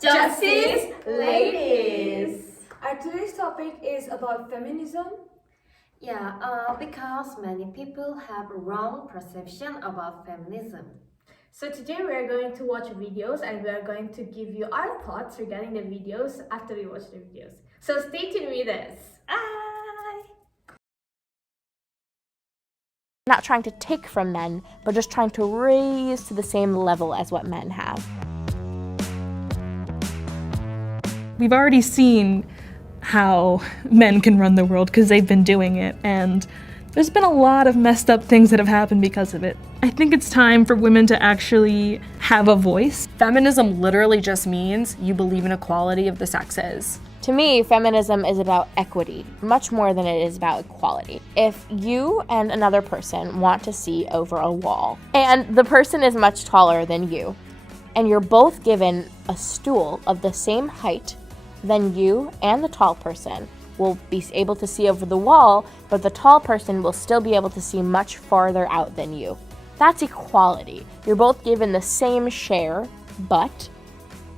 Justice Ladies. Our today's topic is about feminism. Because many people have a wrong perception about feminism. So today we are going to watch videos and we are going to give you our thoughts regarding the videos after we watch the videos. So stay tuned with us. Bye! Not trying to take from men, but just trying to raise to the same level as what men have. We've already seen how men can run the world because they've been doing it, and there's been a lot of messed up things that have happened because of it. I think it's time for women to actually have a voice. Feminism literally just means you believe in equality of the sexes. To me, feminism is about equity, much more than it is about equality. If you and another person want to see over a wall, and the person is much taller than you, and you're both given a stool of the same height, then you and the tall person will be able to see over the wall, but the tall person will still be able to see much farther out than you. That's equality. You're both given the same share, but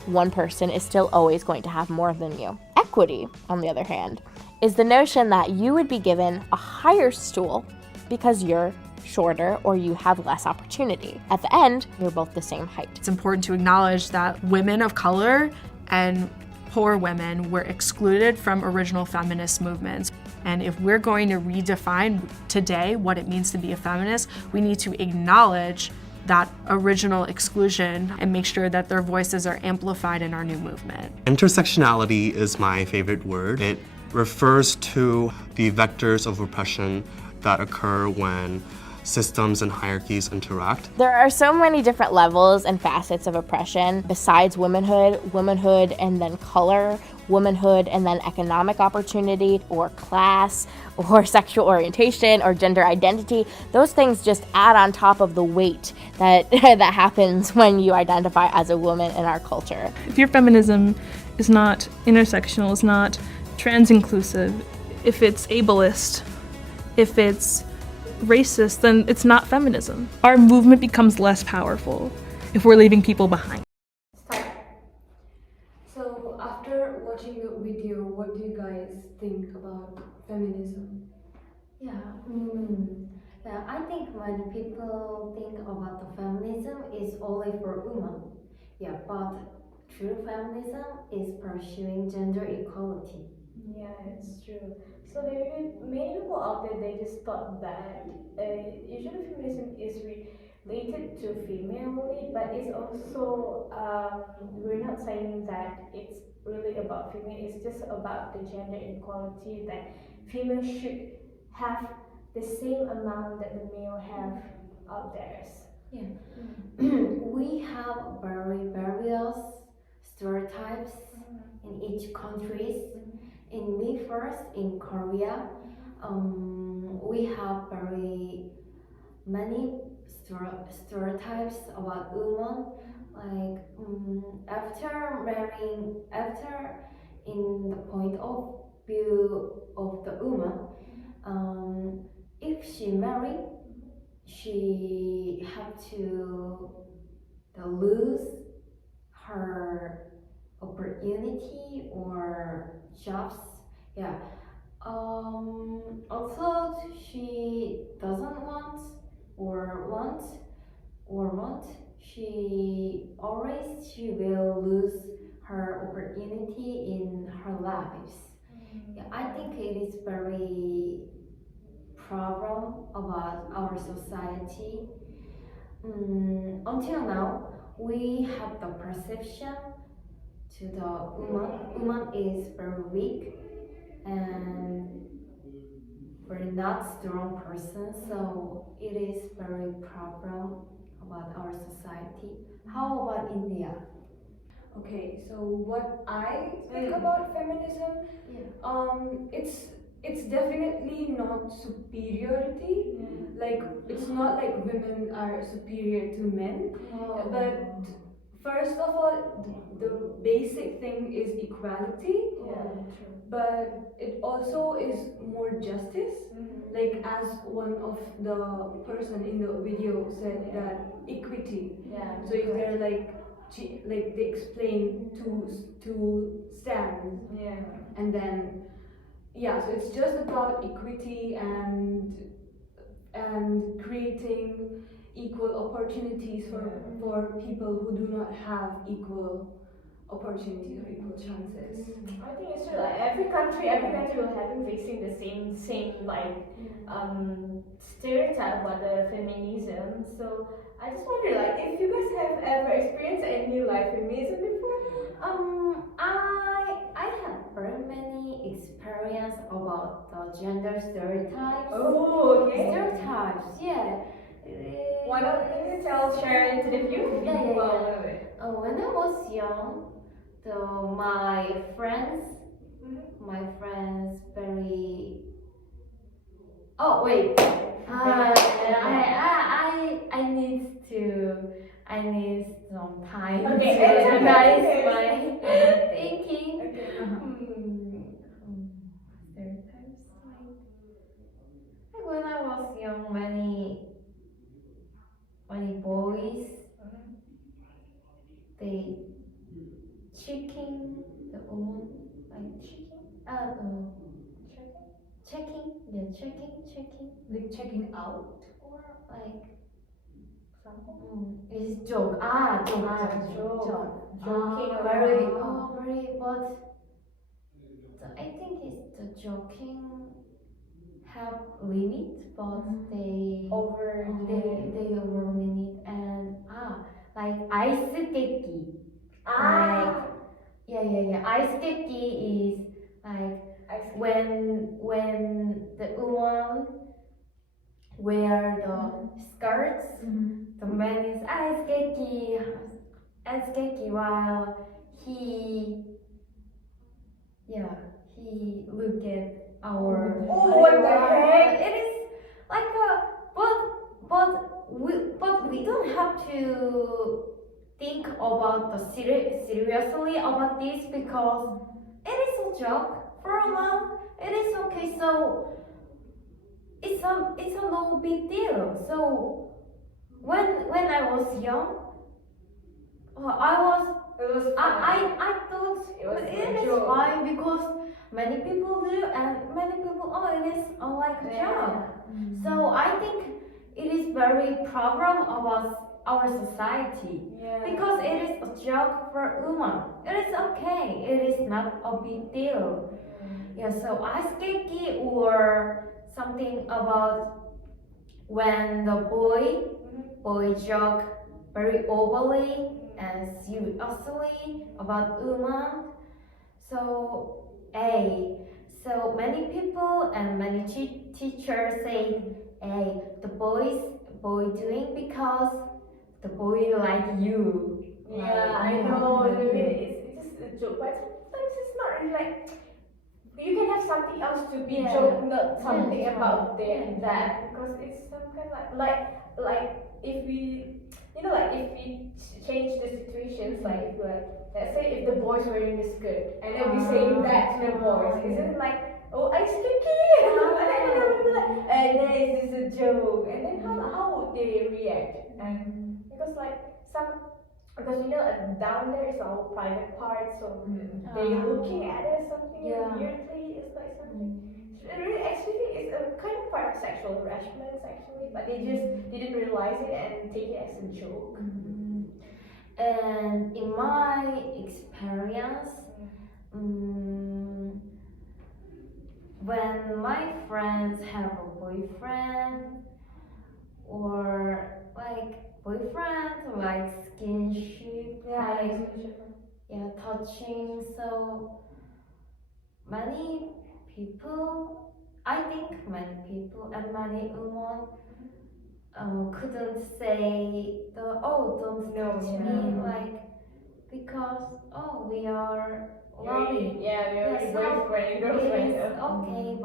one person is still always going to have more than you. Equity, on the other hand, is the notion that you would be given a higher stool because you're shorter or you have less opportunity. At the end, you're both the same height. It's important to acknowledge that women of color and poor women were excluded from original feminist movements. And if we're going to redefine today what it means to be a feminist, we need to acknowledge that original exclusion and make sure that their voices are amplified in our new movement. Intersectionality is my favorite word. It refers to the vectors of oppression that occur when systems and hierarchies interact. There are so many different levels and facets of oppression besides womanhood and then color, womanhood and then economic opportunity or class or sexual orientation or gender identity. Those things just add on top of the weight that that happens when you identify as a woman in our culture. If your feminism is not intersectional, is not trans-inclusive, if it's ableist, if it's racist, then it's not feminism. Our movement becomes less powerful if we're leaving people behind. Start. So after watching the video, what do you guys think about feminism? I think many people think about the feminism is only for women. But true feminism is pursuing gender equality. Yeah, it's true. So many people out there, they just thought that usually feminism is related to female only, but it's also we're not saying that it's really about female. It's just about the gender equality, that females should have the same amount that the male have out there. We have very various stereotypes in each countries. In me first, in Korea, we have very many stereotypes about women. Like after in the point of view of the woman, if she marry, she have to lose her opportunity or jobs. Also, she doesn't want or want. She will lose her opportunity in her lives. I think it is very problem about our society. Until now, we have the perception to the woman is very weak and very not strong person, so it is very problem about our society. How about India? Okay, so what I think about feminism, it's definitely not superiority. Like, it's not like women are superior to men, but first of all, the basic thing is equality. But it also is more justice. Like, as one of the person in the video said, that equity. So if there are like like they explain to stand, Yeah. and then so it's just about equity and creating equal opportunities for people who do not have equal opportunities or equal chances. I think it's true. Like every country will have been facing the same like stereotype about the feminism. So I just wonder, like, if you guys have ever experienced any like feminism before. I have very many experience about the gender stereotypes. Oh, okay. Stereotypes, yeah. Why don't you share it to the view? Yeah. When I was young, my friends very. Oh wait. I need some time Okay, to it's organize okay. my thinking. Okay. Stereotypes like when I was young, many boys they checking the woman like checking Like checking out or like something. it's joke Joking very around. very but I think it's the joking have limit but they Over they over limit and like ice skeki Ah. ice skeki is like when the woman wear the skirts, the man is ice skeki while he he look at our Oh, what the heck? it is like a but we don't have to think about the seriously about this because it is a joke for a while. It is okay. So it's a no big deal. So when I was young, I was It was I thought It was it a is joke. fine because many people do and many people it is like a joke. So I think it is very problem about our society because it is a joke for women. It is okay. It is not a big deal. Yeah. So ice skeki or something about when the boy joke very overly and seriously about women. So so many people and many teachers say the boy doing because the boy like you. Yeah, I know. I mean, it's just a joke, but sometimes it's not really like you can have something else to be joke, not something about that because it's some kind of like if we like if we change the situations like if like let's say if the boys wearing the skirt and then we saying that to the boys, isn't it like ice cream and then it's just a joke and then how would they react and because like some because down there is our private part, so they're looking at it something weirdly. It's like something. It's really, actually, it's a kind of part of sexual harassment, actually, but they just didn't realize it and take it as a joke. And in my experience, when my friends have a boyfriend or like boyfriend like skinship touching so many people I think many people and many women couldn't say don't touch me like because we are loving We are so boyfriend and girlfriend. it is okay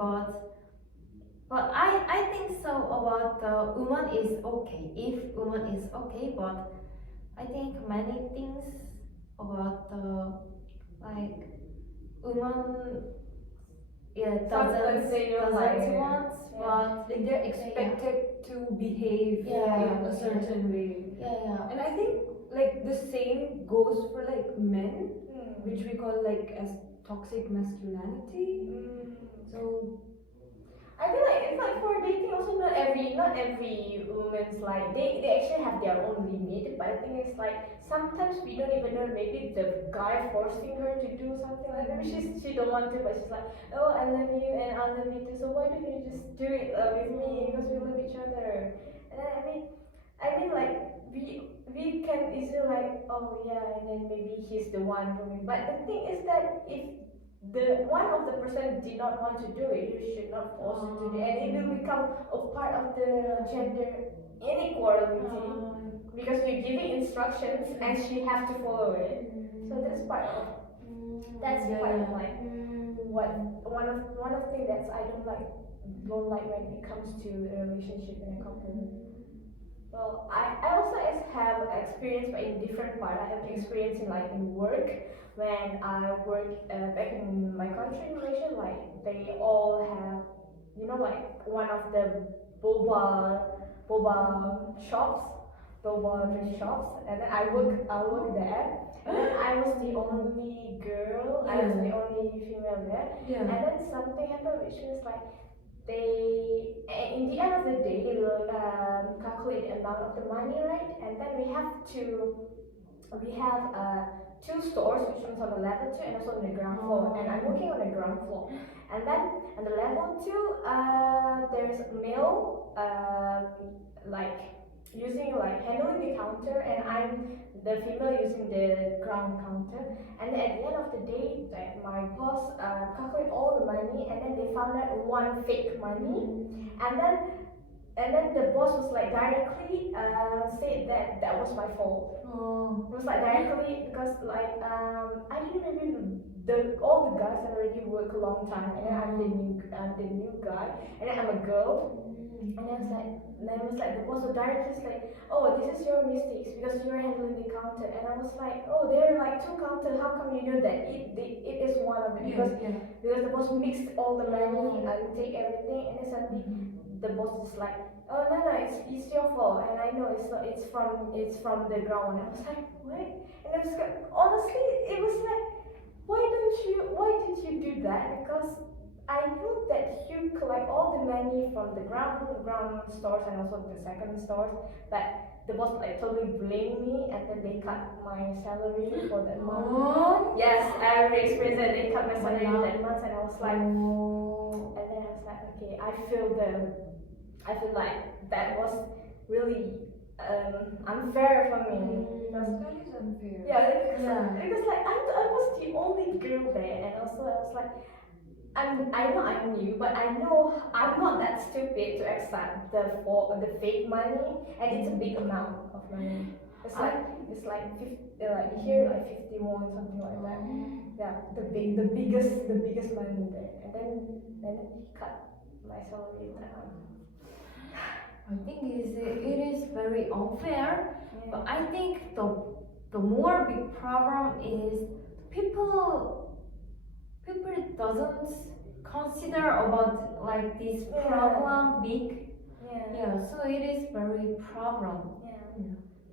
but I think so about the woman is okay if woman is okay but I think many things about the like woman Sometimes they don't like doesn't it. want but Like they're expected to behave in a certain way. yeah And I think like the same goes for like men, Mm. which we call like as toxic masculinity. Mm. So I feel like it's like for dating also not every woman's like they actually have their own limit, but I think it's like sometimes we don't even know, maybe the guy forcing her to do something like maybe she don't want to, but she's like, oh, I love you and I love you too, so why don't you just do it with me because we love each other. And then I mean like we can easily like, oh yeah, and then maybe he's the one for me, but the thing is that if the one of the person did not want to do it, you should not force it to do, and it will become a part of the gender inequality because you're giving instructions and she have to follow it. So that's part of like what one of the things that I don't like when it comes to a relationship in a couple. Well, I also have experience, but in different part. I have experience in work when I work back in my country in Malaysia. Like they all have, like one of the boba shops, boba drink shops, and then I work there. And then I was the only girl. I was the only female there. And then something happened, which was like in the end of the day they will calculate the amount of the money, right? And then we have two stores, which one's on the level 2 and also on the ground floor, and I'm working on the ground floor. And then on the level 2 there's male like using like handling the counter, and I'm the female using the ground counter. And then at the end of the day, like my boss calculate all the money, and then they found out one fake money. And then the boss was like directly said that that was my fault. It was like directly because like I didn't maybe all the guys already work a long time, and then I'm the new guy, and then I'm a girl. And I was like the boss was directly just like, oh, this is your mistakes because you're handling the counter. And I was like, oh, there are like 2 counters, how come you know that it is one of them? Because the boss mixed all the money and take everything, and then suddenly the boss is like, oh no, it's your fault, and I know it's not, it's from the ground. And I was like, what? And I was like, honestly, it was like, why did you do that? Because I know that you collect all the money from the ground stores and also the second stores, but the boss like totally blamed me, and then they cut my salary for that month. Yes, I already experienced that. They cut my salary that month, and I was like, and then I was like, okay, I feel like that was really unfair for me because That is unfair. because like I was the only girl there, and also I was like, I know I'm new, but I know I'm not that stupid to accept the fake money, and it's a big amount of money. It's like 50, like here like 51 something like that. Yeah, the biggest money there, and then he cut my salary down. I think it is very unfair, Yeah. but I think the more big problem is people doesn't consider about like this problem big. Yeah. So it is very problem. Yeah.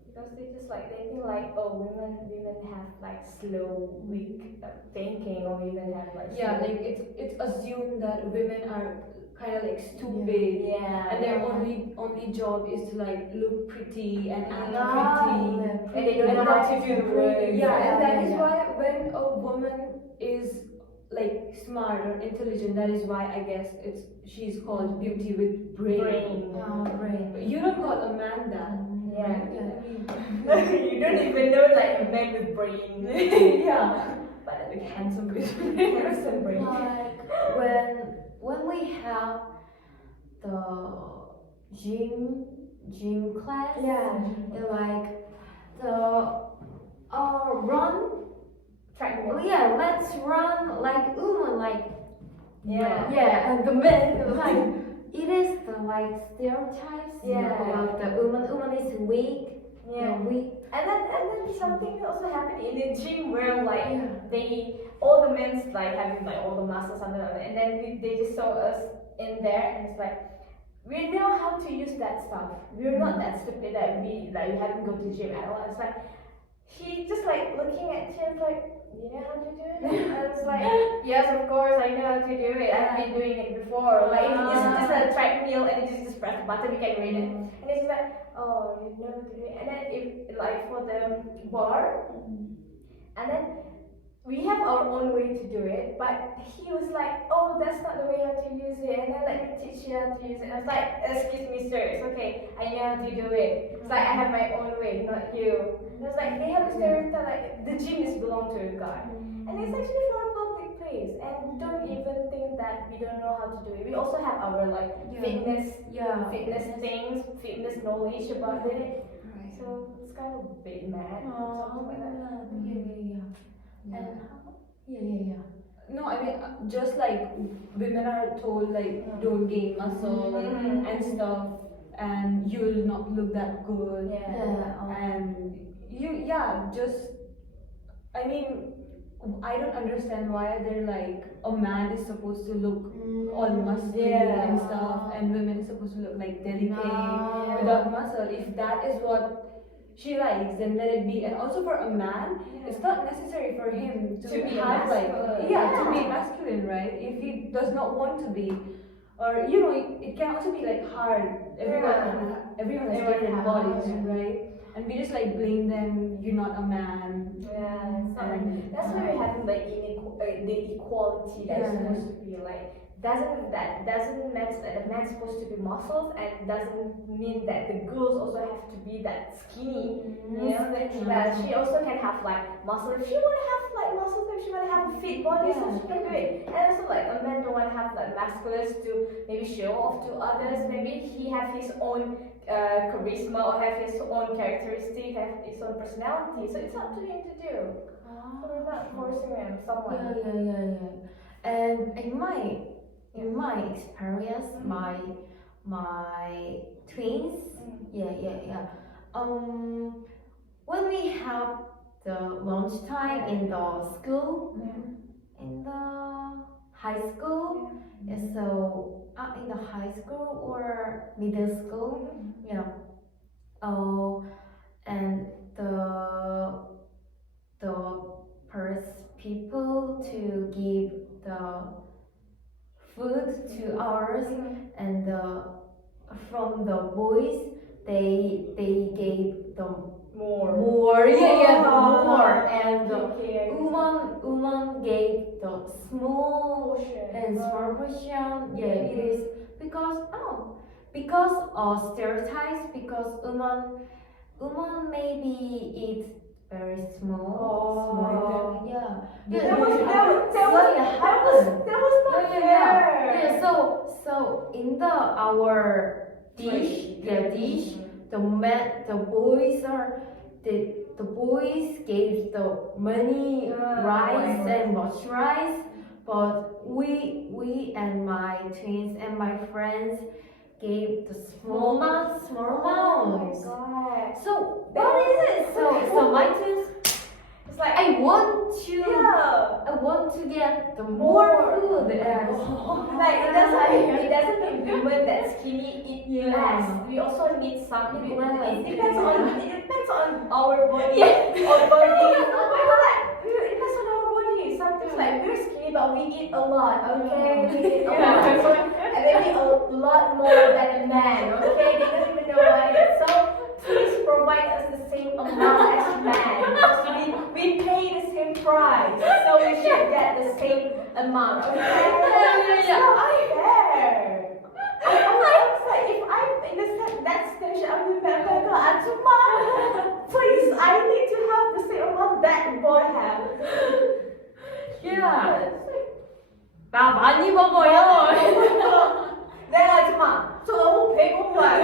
Because they think like, oh, women have like slow weak thinking, or even have like like it's assumed that women are kind of like stupid, and their only job is to like look pretty and act pretty, and they don't know how to do the work. and that is why when a woman is like smart or intelligent, that is why I guess she's called beauty with brain. But you don't call a man that. You don't even know like a man with brain. But like handsome with Handsome brain. Like when we have the gym class, like the run. Treadmill. Let's run like woman, like Yeah. and the men like it is the like stereotypes about the woman is weak. Weak. And then something also happened in the gym where like all the men's like having like all the muscles something like that, and then they just saw us in there, and it's like, we know how to use that stuff. We're not that stupid that we haven't go to gym at all. It's like, he just like looking at you and like, you know how to do it? And I was like, yes, of course, I know how to do it. I've been doing it before. Like, it's just a treadmill and you just press the button, you can read it. And it's just like, oh, you know how to do it. And then if, like, for the bar, and then we have our own way to do it, but he was like, oh, that's not the way how to use it, and then let me teach you how to use it. And I was like, excuse me, sir, it's okay, I know how to do it. It's like, I have my own way, not you. And I was like, they have a stereotype, like, the gym is belong to a guy. And it's actually for a public place, and don't even think that we don't know how to do it. We also have our, like, fitness things, fitness knowledge about it. So it's kind of a bit mad, something like that. And No, I mean, just like women are told like don't gain muscle and stuff, and you'll not look that good, and just I mean, I don't understand why they're like a man is supposed to look all muscular and stuff, and women is supposed to look like delicate without muscle. If that is what she likes, then let it be. And also for a man, it's not necessary for him to be have like masculine. to be masculine, right? If he does not want to be, or you know, it can also be like hard. Everyone has different bodies, right? And we just like blame them. You're not a man. Yeah, it's not like, that's why we're having like the equality that's supposed to be like doesn't mean that the man's supposed to be muscles, and doesn't mean that the girls also have to be that skinny. You know, that she also can have like muscle if she want to have like muscles, if she want to have a fit body, so she can do it. And also like a man don't want to have like musculars to maybe show off to others. Maybe he have his own charisma or have his own characteristic, have his own personality. So it's up to him to do. So we're not forcing him someone. And in my experience, my twins, when we have the lunchtime in the school, in the high school, so in the high school or middle school, and the first people to give the food to ours, and from the boys they gave the more, more, and the woman gave the small portion. It is because stereotypes, because woman maybe eat very small. That was not fair. So in our dish, the boys gave the many rice and much rice, but we and my twins and my friends gave the small amount. Oh my god. So what is it? So my twins, It's like I want to get the more food. like it doesn't mean women that skinny eat less. We also need some. It depends on our body. Our body. It depends on our body. Sometimes like we're skinny but we eat a lot. Okay, we eat a lot. And maybe a lot more than a man. Okay, they don't even know about it. So please provide us the same amount as man. Because we pay the same price, so we should get the same amount. Okay? It's not fair. I'm like, if I'm in that station, I'm with my girl, Ajuma, please, I need to have the same amount that boy have. 나 많이 먹어요. 네, 아줌마, 저 너무 배고파요.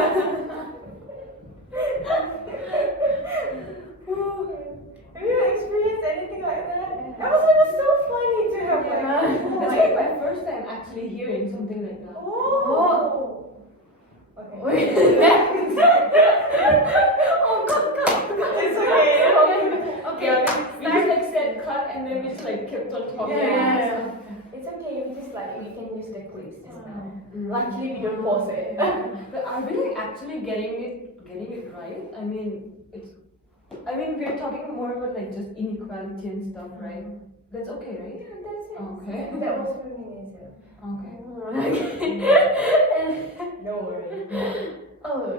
Have you experienced anything like that? It was so funny to have like. It's like my first time actually hearing something like that. Oh. Okay. It's okay. We just like said cut, and then we just like kept on talking. It's okay. We just like we can use the clips just now. Luckily, we don't pause it. But are we like actually getting it right? I mean, it's I mean, we're talking more about like just inequality and stuff, right? That's okay, right? Yeah, that's it. Okay. That was feminism. Okay. No worries. Oh,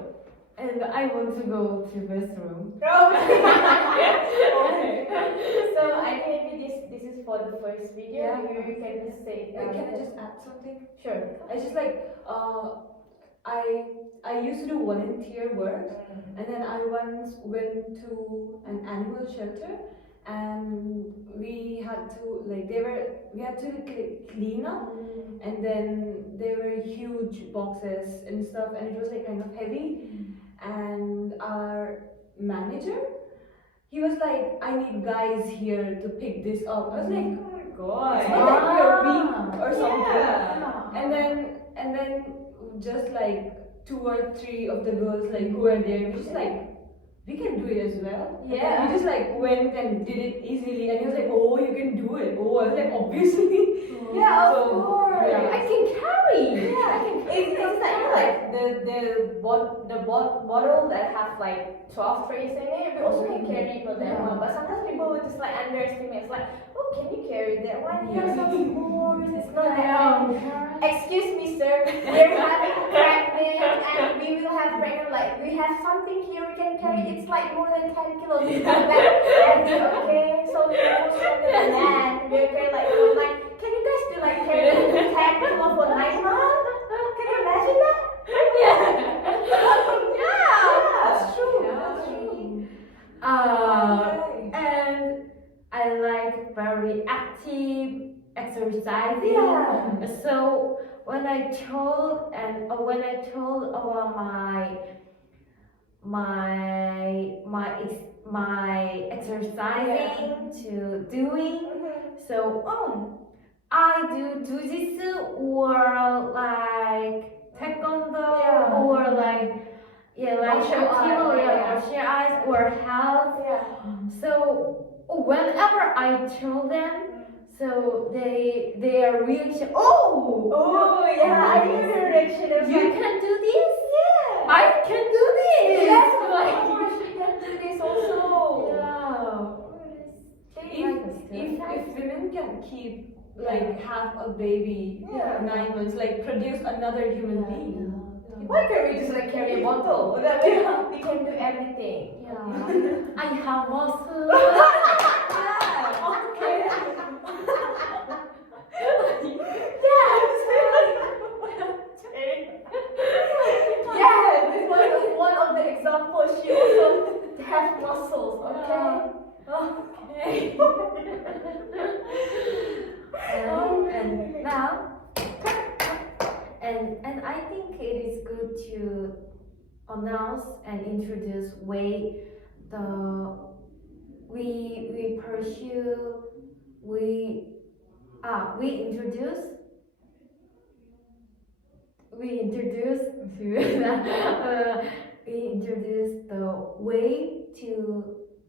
and I want to go to restroom. Okay. So I think maybe this is for the first video. Yeah. You can just say. Wait, can I just add something? Sure. I just like I used to do volunteer work, and then I once went to an animal shelter, and we had to clean up, and then there were huge boxes and stuff, and it was like kind of heavy, and our manager, he was like, I need guys here to pick this up. I was like, Oh my god. it's not like we're weak or something. Yeah. And then just like 2 or 3 of the girls like who were there, we just like, we can do it as well. And then Yeah. we just like went and did it easily, and he was like, oh, you can do it. Oh, I was like, obviously. Yeah, of So, course. yeah. I can carry. Yeah, it's like the bottle that have like 12 trays in it. We also can carry for that one. But sometimes people will just like underestimate. It's like, oh, can you carry that one? Yes, of course. It's not that. Excuse me, sir. We're having pregnant, and we will have pregnant. Like we have something here we can carry. It's like more than 10 kilos. It's not that heavy, okay? So we will stronger than that. We're carrying like for like. Can you guys do like carry 10 kilos for 9 months? Can you imagine that? Yeah, that's true. That's true. And I like very active exercising. Yeah. So when I told about my exercising to doing, so I do jujitsu or like taekwondo or like Martial arts, martial arts or health. Yeah. So whenever I tell them, so they are really Oh, yeah, I knew the reaction of you like, can do this. yeah. I can do this. Yes, of Like, course, you can do this also. If women can keep like have a baby Yeah. 9 months, like produce another human being. Why can't we just like carry a bottle? That way we can do everything. I have muscle. Okay. Yeah, this was one of the examples. She also has muscles. Okay. Okay. And now, and I think it is good to announce and introduce way we pursue we introduce we introduce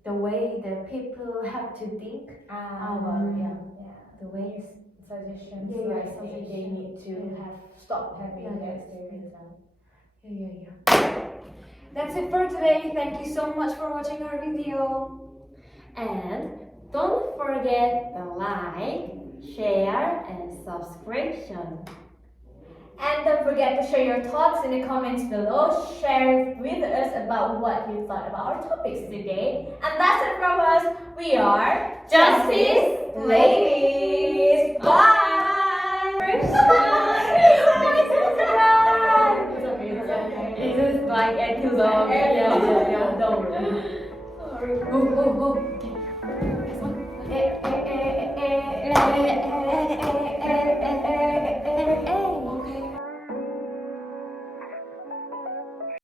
the way that people have to think about the way Suggestions, Yeah, like something they need to have stop having that stereotype. That's it for today. Thank you so much for watching our video. And don't forget the like, share, and subscription. And don't forget to share your thoughts in the comments below. Share with us about what you thought about our topics today. And that's it from us. We are Justice Ladies. Bye.